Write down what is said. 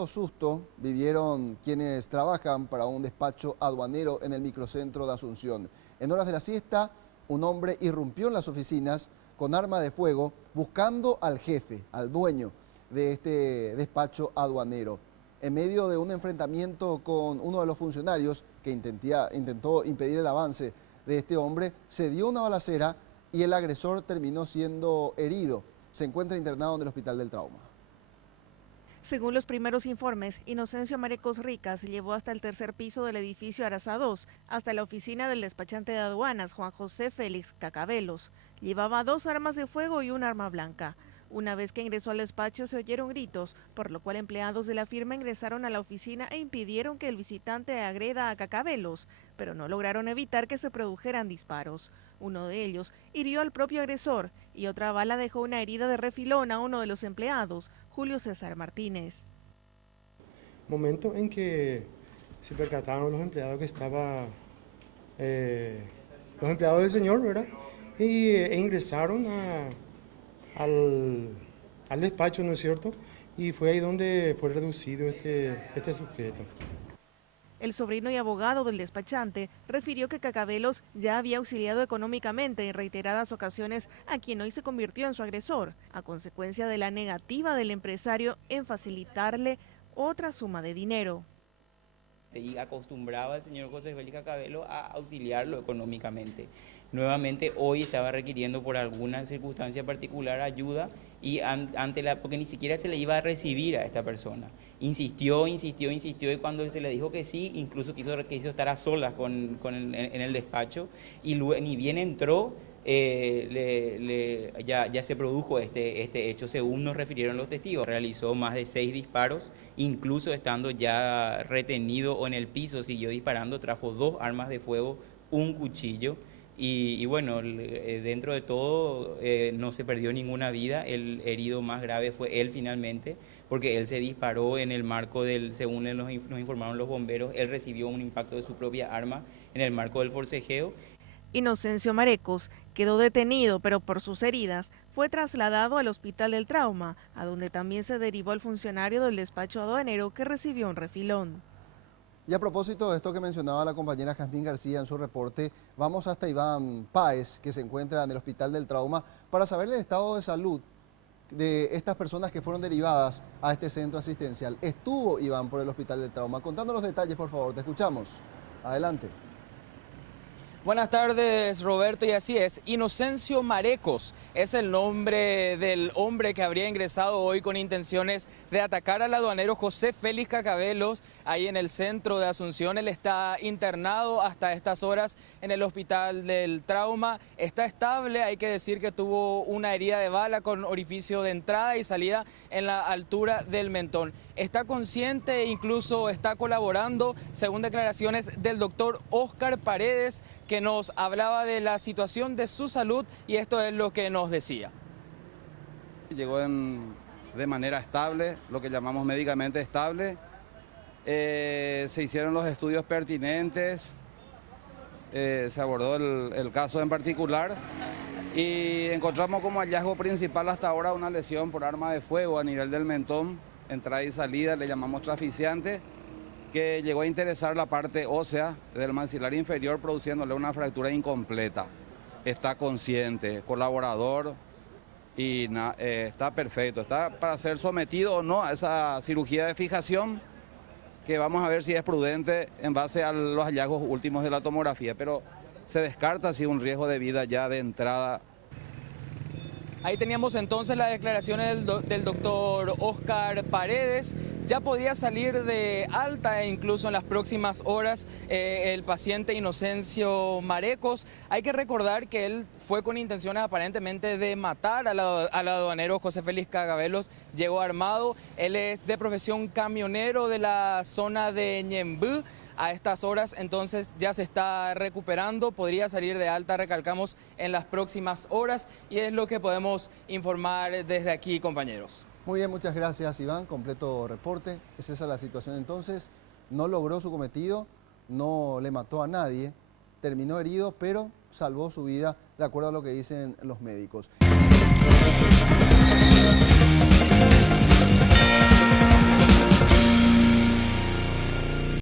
tremendo susto vivieron quienes trabajan para un despacho aduanero en el microcentro de Asunción. En horas de la siesta, un hombre irrumpió en las oficinas con arma de fuego buscando al jefe, al dueño de este despacho aduanero. En medio de un enfrentamiento con uno de los funcionarios que intentó impedir el avance de este hombre, se dio una balacera y el agresor terminó siendo herido. Se encuentra internado en el Hospital del Trauma. Según los primeros informes, Inocencio Marecos Ricas llevó hasta el tercer piso del edificio Arazá 2, hasta la oficina del despachante de aduanas Juan José Félix Cacabelos. Llevaba 2 armas de fuego y un arma blanca. Una vez que ingresó al despacho se oyeron gritos, por lo cual empleados de la firma ingresaron a la oficina e impidieron que el visitante agreda a Cacabelos, pero no lograron evitar que se produjeran disparos. Uno de ellos hirió al propio agresor y otra bala dejó una herida de refilón a uno de los empleados, Julio César Martínez. Momento en que se percataron los empleados que los empleados del señor, ¿verdad? E ingresaron al despacho, ¿no es cierto? Y fue ahí donde fue reducido este sujeto. El sobrino y abogado del despachante refirió que Cacabelos ya había auxiliado económicamente en reiteradas ocasiones a quien hoy se convirtió en su agresor, a consecuencia de la negativa del empresario en facilitarle otra suma de dinero. Y acostumbraba al señor José Félix Cacabelos a auxiliarlo económicamente. Nuevamente hoy estaba requiriendo por alguna circunstancia particular ayuda y porque ni siquiera se le iba a recibir a esta persona. Insistió y cuando se le dijo que sí, incluso quiso estar a solas en el despacho y luego, ni bien entró, ya se produjo este hecho, según nos refirieron los testigos. Realizó más de 6 disparos, incluso estando ya retenido o en el piso, siguió disparando, trajo 2 armas de fuego, un cuchillo. Y bueno, dentro de todo no se perdió ninguna vida. El herido más grave fue él finalmente, porque él se disparó en el marco según nos informaron los bomberos, él recibió un impacto de su propia arma en el marco del forcejeo. Inocencio Marecos quedó detenido, pero por sus heridas fue trasladado al Hospital del Trauma, a donde también se derivó el funcionario del despacho aduanero que recibió un refilón. Y a propósito de esto que mencionaba la compañera Jazmín García en su reporte, vamos hasta Iván Páez, que se encuentra en el Hospital del Trauma, para saber el estado de salud de estas personas que fueron derivadas a este centro asistencial. Estuvo Iván por el Hospital del Trauma. Contando los detalles, por favor, te escuchamos. Adelante. Buenas tardes, Roberto, y así es, Inocencio Marecos es el nombre del hombre que habría ingresado hoy con intenciones de atacar al aduanero José Félix Cacabelos, ahí en el centro de Asunción. Él está internado hasta estas horas en el Hospital del Trauma, está estable, hay que decir que tuvo una herida de bala con orificio de entrada y salida en la altura del mentón. Está consciente e incluso está colaborando, según declaraciones del doctor Óscar Paredes, que nos hablaba de la situación de su salud y esto es lo que nos decía. Llegó de manera estable, lo que llamamos médicamente estable. Se hicieron los estudios pertinentes, se abordó el caso en particular y encontramos como hallazgo principal hasta ahora una lesión por arma de fuego a nivel del mentón, entrada y salida, le llamamos traficiante, que llegó a interesar la parte ósea del maxilar inferior, produciéndole una fractura incompleta. Está consciente, colaborador y está perfecto. Está para ser sometido o no a esa cirugía de fijación, que vamos a ver si es prudente en base a los hallazgos últimos de la tomografía, pero se descarta si un riesgo de vida ya de entrada. Ahí teníamos entonces las declaraciones del doctor Óscar Paredes. Ya podía salir de alta e incluso en las próximas horas el paciente Inocencio Marecos. Hay que recordar que él fue con intenciones aparentemente de matar al aduanero José Félix Cacabelos. Llegó armado, él es de profesión camionero de la zona de Ñembú. A estas horas entonces ya se está recuperando, podría salir de alta, recalcamos, en las próximas horas y es lo que podemos informar desde aquí, compañeros. Muy bien, muchas gracias, Iván. Completo reporte. Es esa la situación entonces. No logró su cometido, no le mató a nadie, terminó herido, pero salvó su vida de acuerdo a lo que dicen los médicos.